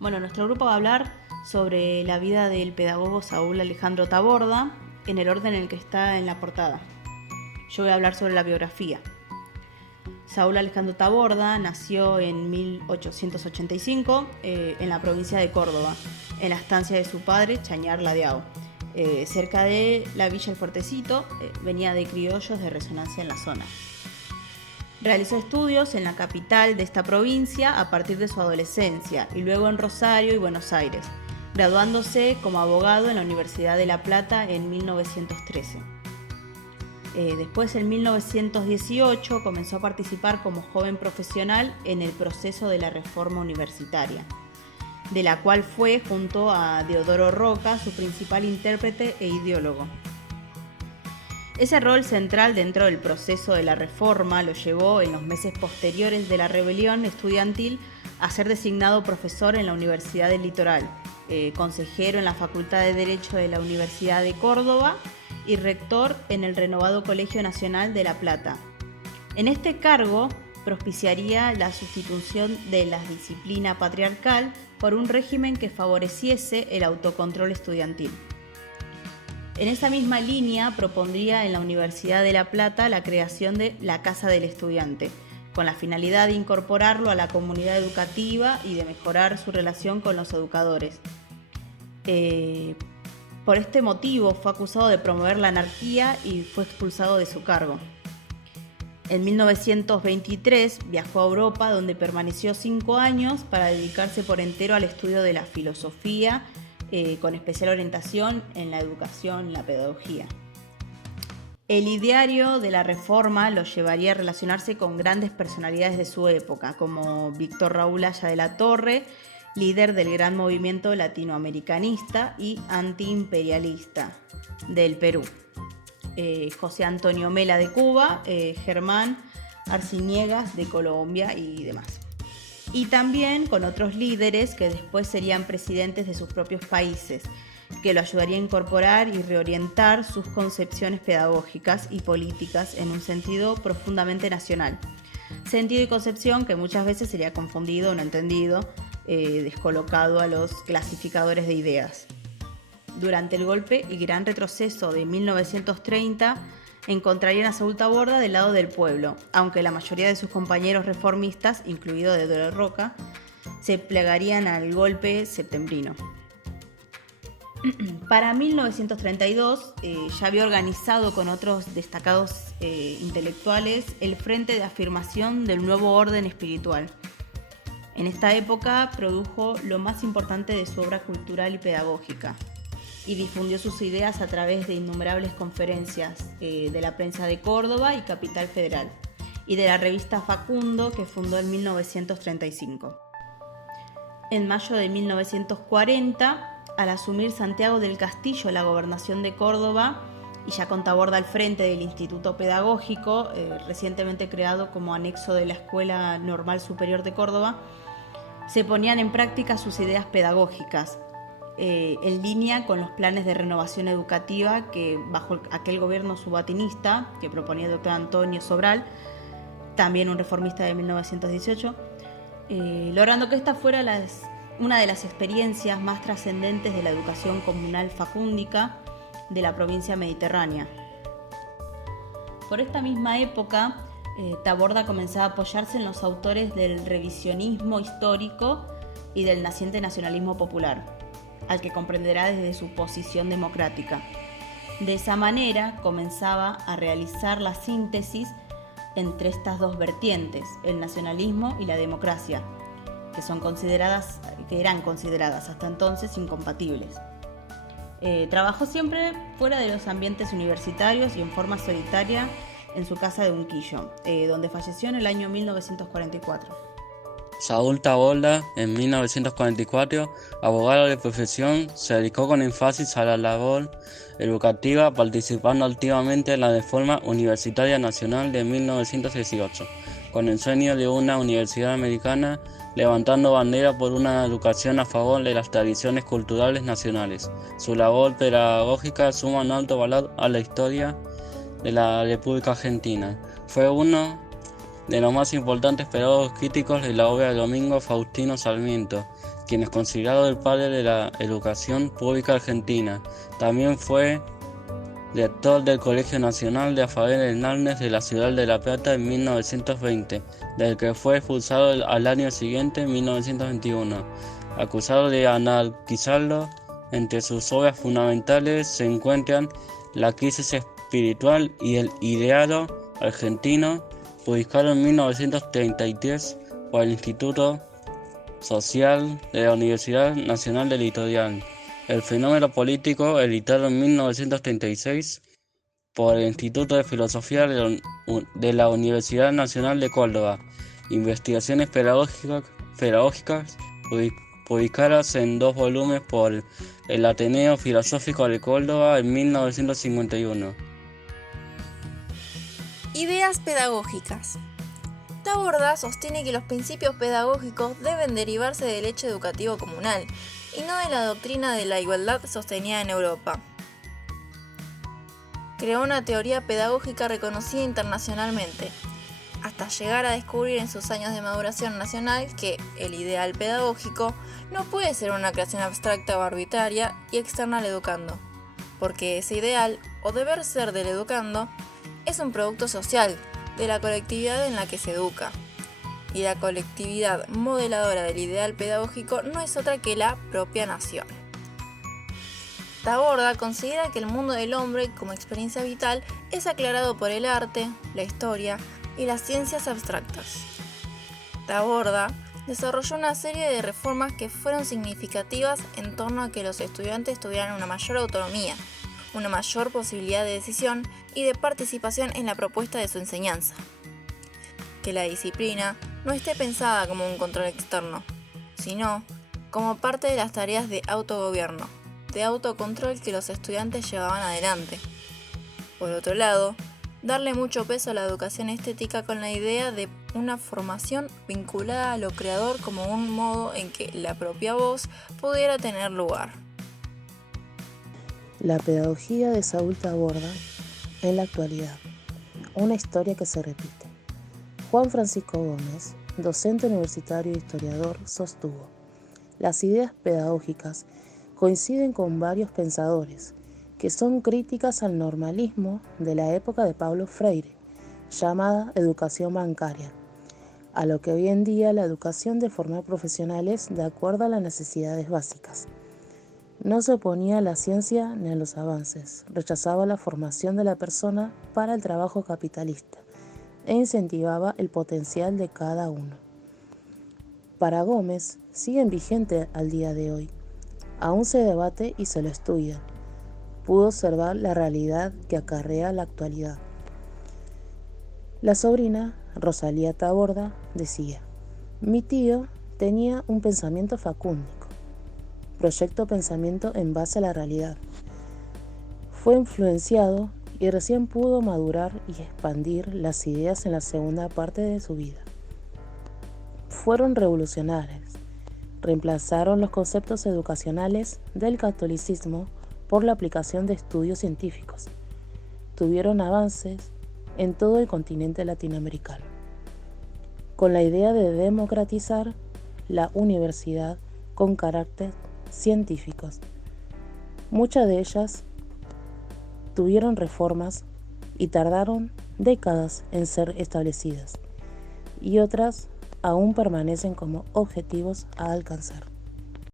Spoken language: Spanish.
Bueno, nuestro grupo va a hablar sobre la vida del pedagogo Saúl Alejandro Taborda en el orden en el que está en la portada. Yo voy a hablar sobre la biografía. Saúl Alejandro Taborda nació en 1885 en la provincia de Córdoba, en la estancia de su padre, Chañar Ladeao, cerca de la villa El Fuertecito. Venía de criollos de resonancia en la zona. Realizó estudios en la capital de esta provincia a partir de su adolescencia y luego en Rosario y Buenos Aires, graduándose como abogado en la Universidad de La Plata en 1913. Después, en 1918, comenzó a participar como joven profesional en el proceso de la reforma universitaria, de la cual fue, junto a Deodoro Roca, su principal intérprete e ideólogo. Ese rol central dentro del proceso de la reforma lo llevó en los meses posteriores de la rebelión estudiantil a ser designado profesor en la Universidad del Litoral, consejero en la Facultad de Derecho de la Universidad de Córdoba y rector en el renovado Colegio Nacional de La Plata. En este cargo propiciaría la sustitución de la disciplina patriarcal por un régimen que favoreciese el autocontrol estudiantil. En esa misma línea propondría en la Universidad de La Plata la creación de la Casa del Estudiante, con la finalidad de incorporarlo a la comunidad educativa y de mejorar su relación con los educadores. Por este motivo fue acusado de promover la anarquía y fue expulsado de su cargo. En 1923 viajó a Europa, donde permaneció 5 años para dedicarse por entero al estudio de la filosofía, con especial orientación en la educación y la pedagogía. El ideario de la reforma lo llevaría a relacionarse con grandes personalidades de su época, como Víctor Raúl Haya de la Torre, líder del gran movimiento latinoamericanista y antiimperialista del Perú, José Antonio Mela de Cuba, Germán Arciniegas de Colombia y demás. Y también con otros líderes que después serían presidentes de sus propios países, que lo ayudaría a incorporar y reorientar sus concepciones pedagógicas y políticas en un sentido profundamente nacional. Sentido y concepción que muchas veces sería confundido o no entendido, descolocado a los clasificadores de ideas. Durante el golpe y gran retroceso de 1930, encontrarían a Saúl Taborda del lado del pueblo, aunque la mayoría de sus compañeros reformistas, incluido Deodoro Roca, se plegarían al golpe septembrino. Para 1932 ya había organizado con otros destacados intelectuales el Frente de Afirmación del Nuevo Orden Espiritual. En esta época produjo lo más importante de su obra cultural y pedagógica y difundió sus ideas a través de innumerables conferencias de la prensa de Córdoba y Capital Federal y de la revista Facundo, que fundó en 1935. En mayo de 1940, al asumir Santiago del Castillo la gobernación de Córdoba y ya con Taborda al frente del Instituto Pedagógico, recientemente creado como anexo de la Escuela Normal Superior de Córdoba, se ponían en práctica sus ideas pedagógicas, en línea con los planes de renovación educativa que bajo aquel gobierno subatinista que proponía el doctor Antonio Sobral, también un reformista de 1918, logrando que esta fuera una de las experiencias más trascendentes de la educación comunal facúndica de la provincia mediterránea. Por esta misma época, Taborda comenzaba a apoyarse en los autores del revisionismo histórico y del naciente nacionalismo popular, al que comprenderá desde su posición democrática. De esa manera comenzaba a realizar la síntesis entre estas dos vertientes, el nacionalismo y la democracia, que eran consideradas hasta entonces incompatibles. Trabajó siempre fuera de los ambientes universitarios y en forma solitaria en su casa de Unquillo, donde falleció en el año 1944. Saúl Taborda, en 1944, abogado de profesión, se dedicó con énfasis a la labor educativa, participando activamente en la Reforma Universitaria Nacional de 1918, con el sueño de una universidad americana, levantando bandera por una educación a favor de las tradiciones culturales nacionales. Su labor pedagógica suma un alto valor a la historia de la República Argentina. Fue uno de los más importantes pedagogos críticos de la obra de Domingo Faustino Sarmiento, quien es considerado el padre de la educación pública argentina. También fue director del Colegio Nacional de Rafael Hernández de la ciudad de La Plata en 1920, del que fue expulsado al año siguiente, en 1921, acusado de anarquizarlo. Entre sus obras fundamentales se encuentran La crisis espiritual y El ideario argentino, publicado en 1933 por el Instituto Social de la Universidad Nacional del Litoral. El fenómeno político, editado en 1936 por el Instituto de Filosofía de la Universidad Nacional de Córdoba. Investigaciones pedagógicas publicadas en 2 volúmenes por el Ateneo Filosófico de Córdoba en 1951. Ideas pedagógicas. Taborda sostiene que los principios pedagógicos deben derivarse del hecho educativo comunal y no de la doctrina de la igualdad sostenida en Europa. Creó una teoría pedagógica reconocida internacionalmente, hasta llegar a descubrir en sus años de maduración nacional que el ideal pedagógico no puede ser una creación abstracta o arbitraria y externa al educando, porque ese ideal o deber ser del educando es un producto social de la colectividad en la que se educa, y la colectividad modeladora del ideal pedagógico no es otra que la propia nación. Taborda considera que el mundo del hombre como experiencia vital es aclarado por el arte, la historia y las ciencias abstractas. Taborda desarrolló una serie de reformas que fueron significativas en torno a que los estudiantes tuvieran una mayor autonomía, una mayor posibilidad de decisión y de participación en la propuesta de su enseñanza. Que la disciplina no esté pensada como un control externo, sino como parte de las tareas de autogobierno, de autocontrol que los estudiantes llevaban adelante. Por otro lado, darle mucho peso a la educación estética con la idea de una formación vinculada a lo creador como un modo en que la propia voz pudiera tener lugar. La pedagogía de Saúl Taborda en la actualidad, una historia que se repite. Juan Francisco Gómez, docente universitario e historiador, sostuvo: las ideas pedagógicas coinciden con varios pensadores que son críticas al normalismo de la época de Paulo Freire, llamada educación bancaria, a lo que hoy en día la educación de formar profesionales de acuerdo a las necesidades básicas. No se oponía a la ciencia ni a los avances, rechazaba la formación de la persona para el trabajo capitalista e incentivaba el potencial de cada uno. Para Gómez, siguen vigentes al día de hoy. Aún se debate y se lo estudia. Pudo observar la realidad que acarrea la actualidad. La sobrina, Rosalía Taborda, decía: mi tío tenía un pensamiento facúndico. Proyecto pensamiento en base a la realidad. Fue influenciado y recién pudo madurar y expandir las ideas en la segunda parte de su vida. Fueron revolucionarios. Reemplazaron los conceptos educacionales del catolicismo por la aplicación de estudios científicos. Tuvieron avances en todo el continente latinoamericano, con la idea de democratizar la universidad con carácter científicos. Muchas de ellas tuvieron reformas y tardaron décadas en ser establecidas, y otras aún permanecen como objetivos a alcanzar.